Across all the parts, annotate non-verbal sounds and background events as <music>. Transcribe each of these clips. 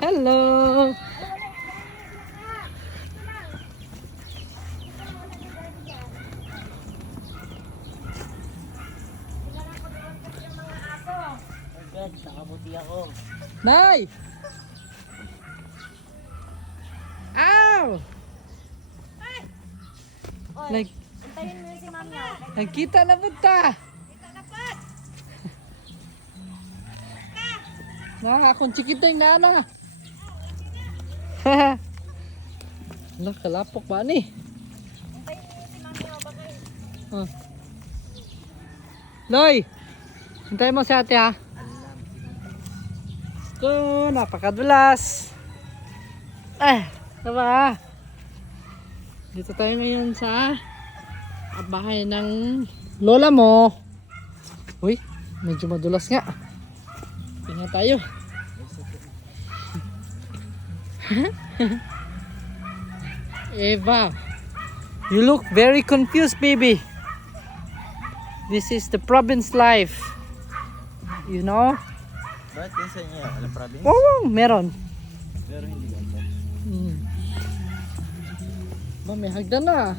Hello! Nakabuti ako. Nay! Ow! Like, Antayin mo si ma'am niya. nagkita na ba ta? Nah, akong chikitay na na. <laughs> Ala, kalapok ba ni? Oh. Loy! Hintay mo si ate ha. Ko, napakadulas. Eh, diba? Dito tayo ngayon sa bahay ng lola mo. Uy, medyo madulas nga. Tingnan tayo. <laughs> Eva, you look very confused, baby. This is the province life. You know? Bakit pinsan niya? Alam province? Oo, oh, meron. Pero hindi ganito. Hmm. May hagdan na.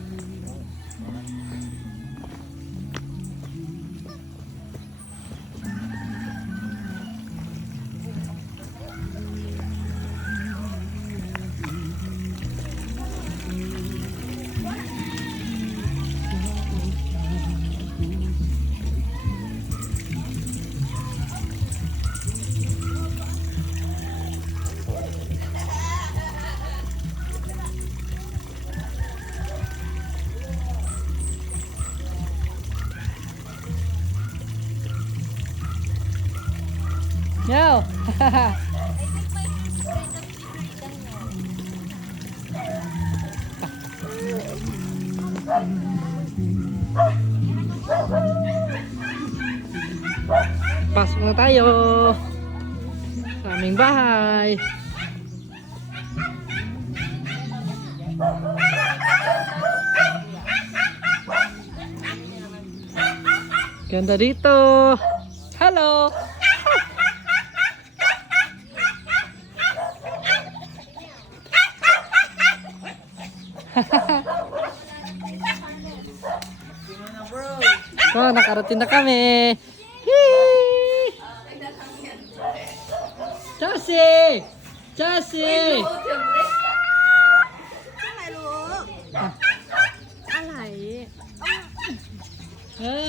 Yo! Pasok na tayo sa aming bahay. Ganda dito. Oh, nakarating na kami. Ya. Chassis! Chassis! Iya. Hey.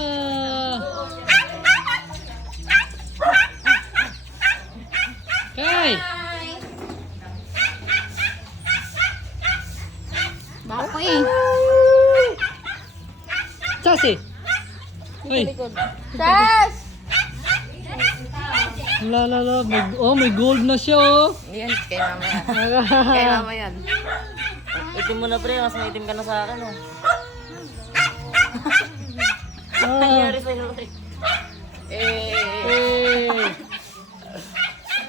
Bako eh. Chasi! Uy! Tess! La la la, may, oh may gold na siya oh. Yan, kay mama yan. Kay mama yan. Itim mo na pre, mas maitim ka na sa akin oh. Ah. Nangyari sa'yo pre. Eh!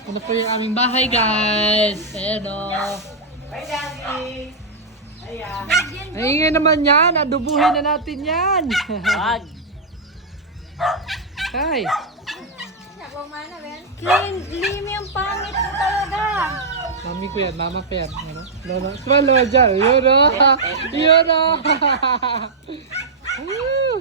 Ito na po yung aming bahay guys. Ayan oh. Bye Daddy! Ayan. Ay nga naman yan, adubuhin na natin yan. Wag! <laughs> Kay! Clean, lim yung pangit mo talaga. Mami ko yan, mama ko yan. Ano? Lola. Come on, Lola dyan. Yun o. Yun <laughs> o. Woo!